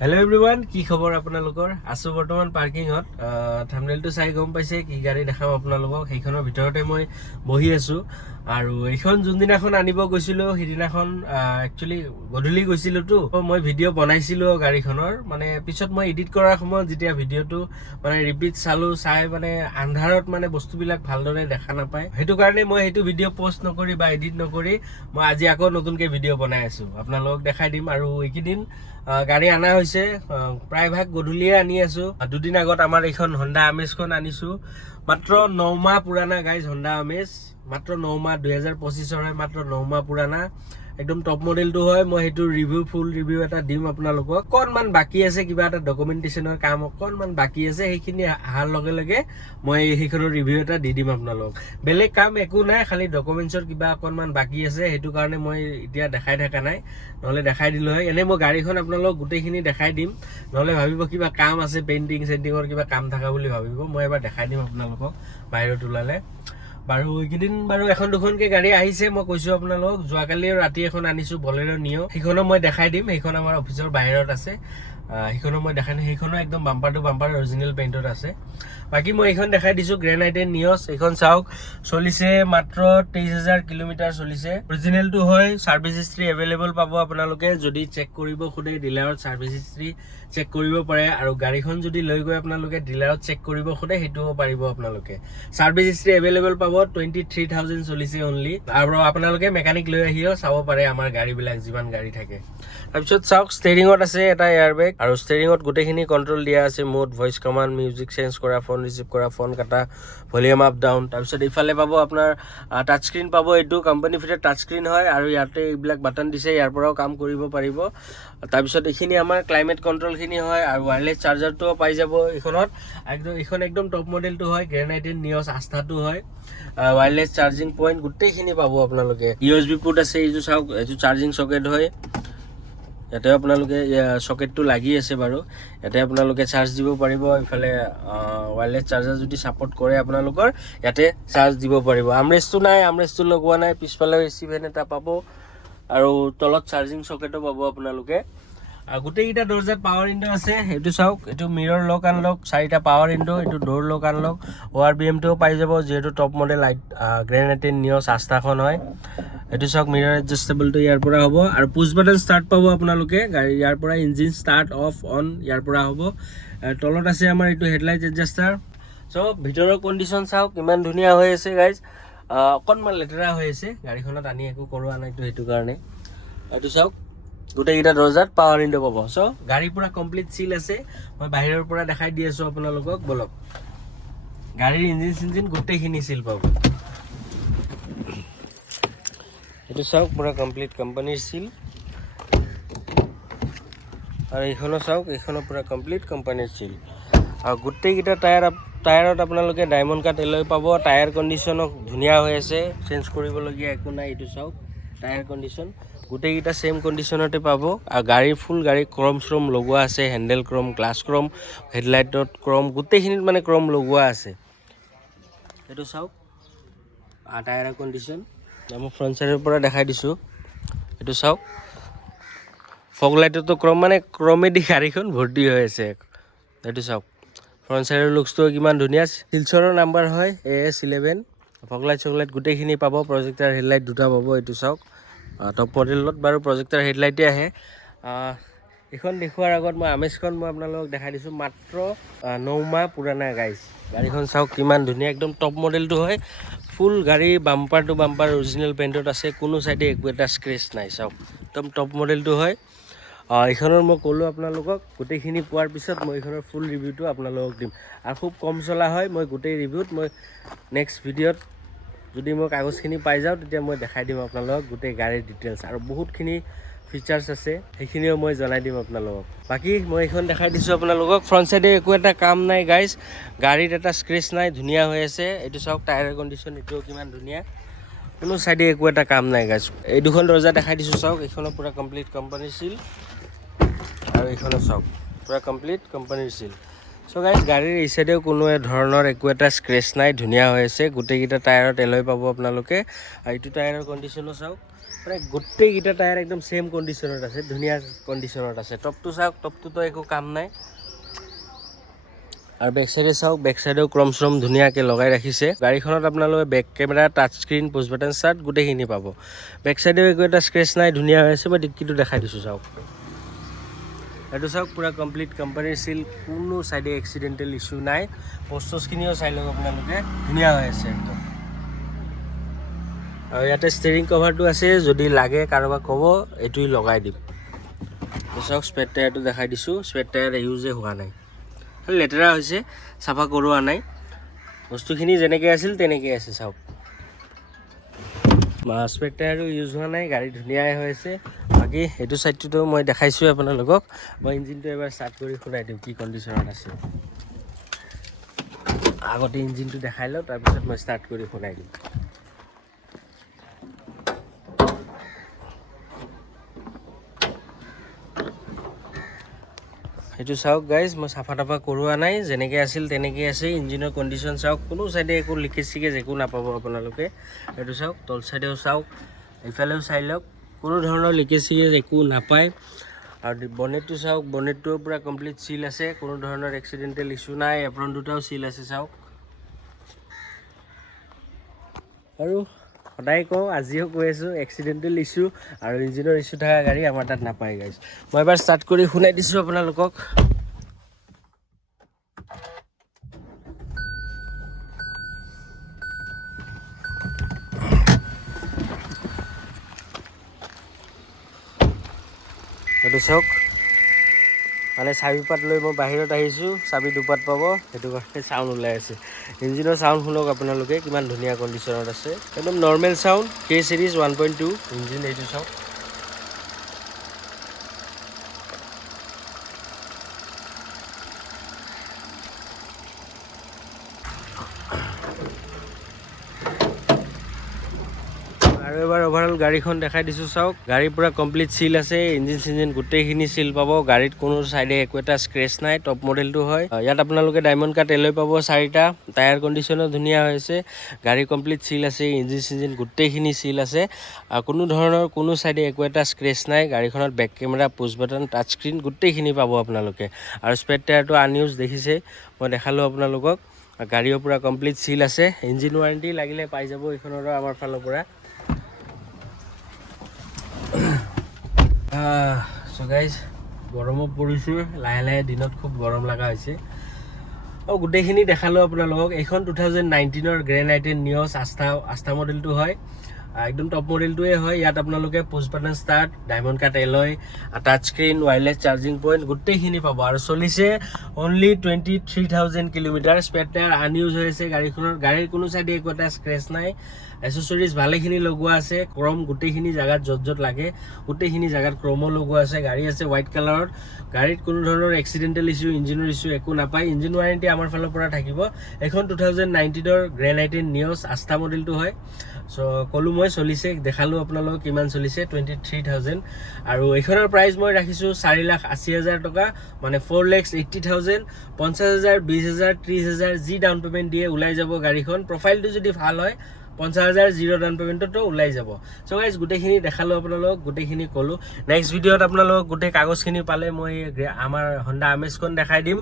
Hello everyone, কি খবৰ আপোনালোকৰ? আছো বৰ্তমান পাৰ্কিংত। থাম্বনেইলটো চাই গম পাইছে কি গাড়ী দেখাম আপোনালোকক। সেইখনৰ ভিতৰতে মই বহি আছো আৰু এইখন যোনদিনাখন আনিব গৈছিলো সেইদিনাখন একচুয়ালি গধূলি গৈছিলো তো মই ভিডিঅ' বনাইছিলো গাড়ীখনৰ। মানে পিছত মই এডিট কৰাৰ সময়ত যেতিয়া ভিডিঅ'টো মানে ৰিপিট চাই মানে আন্ধাৰত মানে বস্তুবিলাক ভালদৰে দেখা নাপায়, সেইটো কাৰণে মই সেইটো ভিডিঅ' পোষ্ট নকৰি বা এডিট নকৰি মই আজি আকৌ নতুনকৈ ভিডিঅ' বনাই আছো, আপোনালোকক দেখাই দিম। আৰু এইকেইদিন গাড়ী আনা হৈছে, প্ৰায় ভাগ গধূলিয়ে আনি আছো। দুদিন আগত আমাৰ এইখন হণ্ডা আমেজখন আনিছো, মাত্ৰ 9 মাহ পুৰাণা গাইজ। হণ্ডা আমেজ মাত্ৰ 9 মাহ, 2025 হয়, মাত্ৰ 9 মাহ পুৰাণা, একদম টপ মডেলটো হয়। মই সেইটো ফুল ৰিভিউ এটা দিম আপোনালোকক। অকণমান বাকী আছে, কিবা এটা ডকুমেণ্টেশ্যনৰ কাম অকণমান বাকী আছে, সেইখিনি অহাৰ লগে লগে মই সেইখনৰ ৰিভিউ এটা দি দিম আপোনালোকক। বেলেগ কাম একো নাই, খালি ডকুমেণ্টছৰ কিবা অকণমান বাকী আছে, সেইটো কাৰণে মই এতিয়া দেখাই থকা নাই, নহ'লে দেখাই দিলোঁ হয়। এনেই মই গাড়ীখন আপোনালোকক গোটেইখিনি দেখাই দিম, নহ'লে ভাবিব কিবা কাম আছে, পেইণ্টিঙৰ কিবা কাম থকা বুলি ভাবিব। মই এবাৰ দেখাই দিম আপোনালোকক বাহিৰত ওলালে। বাৰু এইকেইদিন বাৰু এখন দুখনকৈ গাড়ী আহিছে, মই কৈছোঁ আপোনালোকক। যোৱাকালি ৰাতি এখন আনিছোঁ বলেৰো নিঅ, সেইখনো মই দেখাই দিম। সেইখন আমাৰ অফিচৰ বাহিৰত আছে, সেইখনো মই দেখাই দিম। সেইখনো একদম বাম্পাৰ টু বাম্পাৰ অৰিজিনেল পেইণ্টত আছে। বাকী মই এইখন দেখাই দিছোঁ, গ্ৰেণ্ড আই10 নিঅছ। এইখন চাওক, চলিছে মাত্ৰ 23,000 কিলোমিটাৰ চলিছে। অৰিজিনেলটো হয়, ছাৰ্ভিচ হিষ্ট্ৰী এভেইলেবল পাব আপোনালোকে। যদি চেক কৰিব খোজে ডিলাৰত ছাৰ্ভিচ হিষ্ট্ৰী চেক কৰিব পাৰে, আৰু গাড়ীখন যদি লৈ গৈ আপোনালোকে ডিলাৰত চেক কৰিব খোজে সেইটোও পাৰিব আপোনালোকে। ছাৰ্ভিচ হিষ্ট্ৰী এভেইলেবল পাব, 23,000 চলিছে অনলি। আৰু আপোনালোকে মেকানিক লৈ আহিও চাব পাৰে আমাৰ গাড়ীবিলাক, যিমান গাড়ী থাকে। তাৰপিছত চাওক, ষ্টেৰিঙত আছে এটা এয়াৰবেগ, আৰু ষ্টেৰিঙত গোটেইখিনি কণ্ট্ৰল দিয়া আছে, mode, voice command, music change কৰা, ফোন ৰিচিভ কৰা, ফোন কাটা, ভলিউম আপ ডাউন। তাৰপিছত ইফালে পাব আপোনাৰ টাচ স্ক্ৰীন পাব, এইটো কোম্পানী ফিটেড টাচ স্ক্ৰীন হয়, আৰু ইয়াতে এইবিলাক বাটন দিছে, ইয়াৰ পৰাও কাম কৰিব পাৰিব। তাৰপিছত এইখিনি আমাৰ ক্লাইমেট কণ্ট্ৰলখিনি হয়, আৰু ৱায়াৰলেছ চাৰ্জাৰটোও পাই যাব এইখনত। এইখন একদম টপ মডেলটো হয়, গ্ৰেণ্ড আই10 নিঅছ আস্থাটো হয়। ৱায়াৰলেছ চাৰ্জিং পইণ্ট গোটেইখিনি পাব আপোনালোকে। USB পোৰ্ট আছে, এইটো চাওক, এইটো চাৰ্জিং চকেট হয়। ইয়াতে আপোনালোকে চকেটটো লাগি আছে বাৰু, ইয়াতে আপোনালোকে চাৰ্জ দিব পাৰিব। ইফালে ৱায়াৰলেছ চাৰ্জাৰ যদি ছাপোৰ্ট কৰে আপোনালোকৰ, ইয়াতে চাৰ্জ দিব পাৰিব। আমৰেষ্টটো নাই, আমৰেষ্টটো লগোৱা নাই। পিছফালে AC ফেন এটা পাব, আৰু তলত চাৰ্জিং চকেটো পাব আপোনালোকে। গোটেইকেইটা দৰ্জাত পাৱাৰ উইণ্ডো আছে, এইটো চাওক, এইটো মিৰৰ লক আনলক, 4টা পাৱাৰ উইণ্ডো, এইটো ডোৰ লক আনলক। ORBMটোও পাই যাব, যিহেতু টপ মডেল গ্ৰেণ্ড আই10 নিঅছ আস্থাখন হয়। এইটো চাওক, মিৰৰ এডজাষ্টেবলটো ইয়াৰ পৰা হ'ব, আৰু পুছ বাটন ষ্টাৰ্ট পাব আপোনালোকে গাড়ী ইয়াৰ পৰা। ইঞ্জিন ষ্টাৰ্ট অফ অন ইয়াৰ পৰা হ'ব। তলত আছে আমাৰ এইটো হেডলাইট এডজাষ্টাৰ। চ' ভিতৰৰ কণ্ডিশ্যন চাওক ইমান ধুনীয়া হৈ আছে গাইজ। অকণমান লেতেৰা হৈ আছে, গাড়ীখনত আনি একো কৰোৱা নাইতো, সেইটো কাৰণে। এইটো চাওক, গোটেইকেইটা দৰ্জাত পাৱাৰ উইণ্ডো পাব। চ' গাড়ী পুৰা কমপ্লিট চিল আছে। মই বাহিৰৰ পৰা দেখাই দি আছোঁ আপোনালোকক, বলক। গাড়ীৰ ইঞ্জিন চিঞ্জিন গোটেইখিনি চিল পাব। এইটো চাওক, পুৰা কমপ্লিট কোম্পানীৰ চিল। আৰু এইখনো চাওক, এইখনো পুৰা কমপ্লিট কোম্পানীৰ চিল। আৰু গোটেইকেইটা টায়াৰত আপোনালোকে ডায়মণ্ড কাট এলয় পাব। টায়াৰ কণ্ডিশ্যনো ধুনীয়া হৈ আছে, চেঞ্জ কৰিবলগীয়া একো নাই। এইটো চাওক, টায়াৰ কণ্ডিশ্যন গোটেইকেইটা ছেইম কণ্ডিশ্যনতে পাব। আৰু ফুল গাড়ী ক্ৰম শ্ৰম লগোৱা আছে, হেণ্ডেল ক্ৰম, গ্লাছ ক্ৰম, হেডলাইটত ক্ৰম, গোটেইখিনিত মানে ক্ৰম লগোৱা আছে। এইটো চাওক টায়াৰৰ কণ্ডিশ্যন, মই ফ্ৰণ্ট চাইডৰ পৰা দেখাই দিছোঁ। এইটো চাওক, ফগ লাইটতো ক্ৰম, মানে ক্ৰমেদি গাড়ীখন ভৰ্তি হৈ আছে। এইটো চাওক, ফ্ৰণ্ট চাইডৰ লুকছটো কিমান ধুনীয়া। শিলচৰৰ নাম্বাৰ হয় AS11। ফগ লাইট চগলাইট গোটেইখিনি পাব। প্ৰজেক্টাৰ হেডলাইট দুটা পাব। এইটো চাওক, টপ মডেলত বাৰু প্ৰজেক্টাৰ হেডলাইটে আহে। এইখন দেখুৱাৰ আগত মই আমেজখন আপোনালোকক দেখাই দিছোঁ, মাত্ৰ 9 মাহ পুৰাণা গাইজ। গাড়ীখন চাওক কিমান ধুনীয়া, একদম টপ মডেলটো হয়। ফুল গাড়ী বাম্পাৰ টু বাম্পাৰ অৰিজিনেল পেইণ্টত আছে, কোনো চাইডে একো এটা স্ক্ৰেচ নাই। চাওক, একদম টপ মডেলটো হয়। এইখনৰ মই ক'লোঁ আপোনালোকক, গোটেইখিনি পোৱাৰ পিছত মই এইখনৰ ফুল ৰিভিউটো আপোনালোকক দিম। আৰু খুব কম চলা হয়। মই গোটেই ৰিভিউত মই নেক্সট ভিডিঅ'ত যদি মই কাগজখিনি পাই যাওঁ, তেতিয়া মই দেখাই দিম আপোনালোকক গোটেই গাড়ীৰ ডিটেইলছ, আৰু বহুতখিনি ফিচাৰ্ছ আছে, সেইখিনিও মই জনাই দিম আপোনালোকক। বাকী মই এইখন দেখাই দিছোঁ আপোনালোকক। ফ্ৰণ্ট চাইডে একো এটা কাম নাই গাইজ, গাড়ীত এটা স্ক্ৰেচ নাই, ধুনীয়া হৈ আছে। এইটো চাওক, টায়াৰৰ কণ্ডিশ্যন এইটোও কিমান ধুনীয়া, কোনো চাইডে একো এটা কাম নাই গাইজ। এই দুখন দৰ্জা দেখাই দিছোঁ, চাওক, এইখনো পূৰা কমপ্লিট কোম্পানীৰ চিল, আৰু এইখনো চাওক পূৰা কমপ্লিট কোম্পানীৰ চিল। চ' গাইজ, গাড়ীৰ এই চাইডেও কোনো ধৰণৰ একো এটা স্ক্ৰেচ নাই, ধুনীয়া হৈ আছে। গোটেইকেইটা টায়াৰত এলয় পাব আপোনালোকে। আৰু এইটো টায়াৰৰ কণ্ডিশ্যনো চাওক, মানে গোটেইকেইটা টায়াৰ একদম সেম কণ্ডিশ্যনত আছে, ধুনীয়া কণ্ডিশ্যনত আছে। টপটো চাওক, টপটোতো একো কাম নাই। আৰু বেক চাইডে চাওক, বেক চাইডেও ক্ৰম শ্ৰম ধুনীয়াকৈ লগাই ৰাখিছে। গাড়ীখনত আপোনালোকে বেক কেমেৰা, টাচ স্ক্ৰীন, পুছ বাটন ষ্টাৰ্ট গোটেইখিনি পাব। বেক চাইডেও একো এটা স্ক্ৰেচ নাই, ধুনীয়া হৈ আছে। মই ডিক্কিটো দেখাই দিছোঁ চাওক, এইটো চাওক পুৰা কমপ্লিট কোম্পানীৰ চিল, কোনো চাইডে এক্সিডেণ্টেল ইছ্যু নাই। পষ্টখিনিও চাই লওক আপোনালোকে, ধুনীয়া হৈ আছে একদম। আৰু ইয়াতে ষ্টেৰিং কভাৰটো আছে, যদি লাগে কাৰোবাক ক'ব এইটোৱে লগাই দিম। চাওক স্পেড টায়াৰটো দেখাই দিছোঁ, স্পেড টায়াৰ ইউজে হোৱা নাই, খালি লেতেৰা হৈছে, চাফা কৰোৱা নাই। বস্তুখিনি যেনেকৈ আছিল তেনেকৈ আছে চাওক। স্পেড টায়াৰো ইউজ হোৱা নাই, গাড়ী ধুনীয়াই হৈ আছে। বাকী এইটো ছাইডটোতো মই দেখাইছোঁ আপোনালোকক। মই ইঞ্জিনটো এবাৰ ষ্টাৰ্ট কৰি শুনাই দিওঁ কি কণ্ডিশ্যনত আছে। আগতে ইঞ্জিনটো দেখাই লওঁ, তাৰপিছত মই ষ্টাৰ্ট কৰি শুনাই দিম। সেইটো চাওক গাইজ, মই চাফা তাফা কৰোৱা নাই, যেনেকৈ আছিল তেনেকৈ আছে। ইঞ্জিনৰ কণ্ডিশ্যন চাওক, কোনো চাইডে একো লিকেজ চিকেজ একো নাপাব আপোনালোকে। সেইটো চাওক, তল চাইডেও চাওক, ইফালেও চাই লওক, কোনো ধৰণৰ লিকেজ চিকেজ একো নাপায়। আৰু বনেটটো চাওক, বনেটটোও পূৰা কমপ্লিট চিল আছে, কোনো ধৰণৰ এক্সিডেণ্টেল ইছ্যু নাই। এপ্ৰন দুটাও চিল আছে চাওক। আৰু সদায় কওঁ, আজিও কৈ আছোঁ, এক্সিডেণ্টেল ইছ্যু আৰু ইঞ্জিনৰ ইছ্যু থকা গাড়ী আমাৰ তাত নাপায় গাইজ। মই এবাৰ ষ্টাৰ্ট কৰি শুনাই দিছোঁ আপোনালোকক। এইটো চাওক, মানে চাবিপাত লৈ মই বাহিৰত আহিছোঁ, চাবি দুপাত পাব, সেইটো কাৰণে চাউণ্ড ওলাই আছে। ইঞ্জিনৰ চাউণ্ড শুনক আপোনালোকে, কিমান ধুনীয়া কণ্ডিশ্যনত আছে, একদম normal sound. K Series 1.2 engine, এইটো চাওক। আৰু এবাৰ অভাৰঅল গাড়ীখন দেখাই দিছোঁ চাওক। গাড়ী পূৰা কমপ্লিট চিল আছে, ইঞ্জিন চিঞ্জিন গোটেইখিনি চিল পাব। গাড়ীত কোনো চাইডে একো এটা স্ক্ৰেচ নাই, টপ মডেলটো হয়। ইয়াত আপোনালোকে ডায়মণ্ড কাট এলয় পাব 4টা। টায়াৰ কণ্ডিশ্যনো ধুনীয়া হৈছে, গাড়ী কমপ্লিট চিল আছে, ইঞ্জিন চিঞ্জিন গোটেইখিনি চিল আছে। কোনো ধৰণৰ কোনো চাইডে একো এটা স্ক্ৰেচ নাই। গাড়ীখনত বেক কেমেৰা, পুছ বাটন, টাচ স্ক্ৰীন গোটেইখিনি পাব আপোনালোকে। আৰু স্পেড টায়াৰটো আনইউজ দেখিছে, মই দেখালোঁ আপোনালোকক। গাড়ীও পূৰা কমপ্লিট চিল আছে। ইঞ্জিন ৱাৰেণ্টি লাগিলে পাই যাব এইখনৰো আমাৰ ফালৰ পৰা। চ' গাইজ, গৰমো পৰিছে, লাহে লাহে দিনত খুব গৰম লগা হৈছে। আৰু গোটেইখিনি দেখালোঁ আপোনালোকক। এইখন 2019ৰ গ্ৰেণ্ড আই10 নিঅছ আস্থা মডেলটো হয়, একদম টপ মডেলটোৱে হয়। ইয়াত আপোনালোকে push button start, diamond cut alloy, touch screen, wireless charging point গোটেইখিনি পাব। আৰু চলিছে only 23,000 kilometre. Spare tyre unused হৈ আছে গাড়ীখনৰ, গাড়ীৰ কোনো চাইডে একো এটা স্ক্ৰেচ নাই। এচেচৰিজ ভালেখিনি লগোৱা আছে, ক্ৰম গোটেইখিনি জেগাত য'ত য'ত লাগে গোটেইখিনি জেগাত ক্ৰমো লগোৱা আছে। গাড়ী আছে হোৱাইট কালাৰত, গাড়ীত কোনো ধৰণৰ এক্সিডেণ্টেল ইছ্যু, ইঞ্জিনৰ ইছ্যু একো নাপায়। ইঞ্জিন ৱাৰেণ্টি আমাৰ ফালৰ পৰা থাকিব। এইখন 2019ৰ গ্ৰেণ্ড আই10 নিঅছ আস্থা মডেলটো হয়। চ' ক'লোঁ মই, চলিছে দেখালোঁ আপোনালোকক কিমান চলিছে, 23,000। আৰু এইখনৰ প্ৰাইচ মই ৰাখিছোঁ 4,80,000 টকা, মানে 4,80,000। 50,000, 20,000, 30,000 যি ডাউন পে'মেণ্ট দিয়ে ওলাই যাব গাড়ীখন। প্ৰফাইলটো যদি ভাল হয় 50,000 জিৰ' ডাউন পে'মেণ্টতো ওলাই যাব। চ' গাইজ, গোটেইখিনি দেখালোঁ আপোনালোকক, গোটেইখিনি ক'লোঁ। নেক্সট ভিডিঅ'ত আপোনালোকক গোটেই কাগজখিনি পালে মই আমাৰ হণ্ডা আমেজখন দেখাই দিম।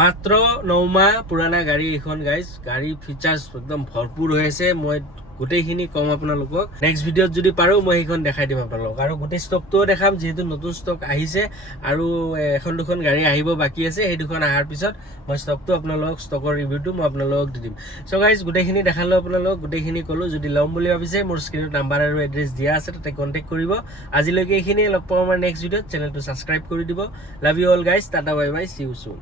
মাত্ৰ 9 মাহ পুৰণা গাড়ী এইখন গাইজ। গাড়ী ফিচাৰ্ছ একদম ভৰপূৰ হৈ আছে, মই গোটেইখিনি কম আপোনালোকক। নেক্সট ভিডিঅ'ত যদি পাৰোঁ মই সেইখন দেখাই দিম আপোনালোকক। আৰু গোটেই ষ্টকটোও দেখাম, যিহেতু নতুন ষ্টক আহিছে আৰু এখন দুখন গাড়ী আহিব বাকী আছে। সেই দুখন অহাৰ পিছত মই ষ্টকটো আপোনালোকক, ষ্টকৰ ৰিভিউটো মই আপোনালোকক দি দিম। চ' গাইজ, গোটেইখিনি দেখালোঁ আপোনালোকক, গোটেইখিনি ক'লোঁ। যদি ল'ম বুলি ভাবিছে, মোৰ স্ক্ৰীনত নাম্বাৰ আৰু এড্ৰেছ দিয়া আছে, তাতে কণ্টেক্ট কৰিব। আজিলৈকে এইখিনিয়ে, লগ পাওঁ আমাৰ নেক্সট ভিডিঅ'ত। চেনেলটো ছাবস্ক্ৰাইব কৰি দিব। Love you all guys, tata bye bye, C you soon.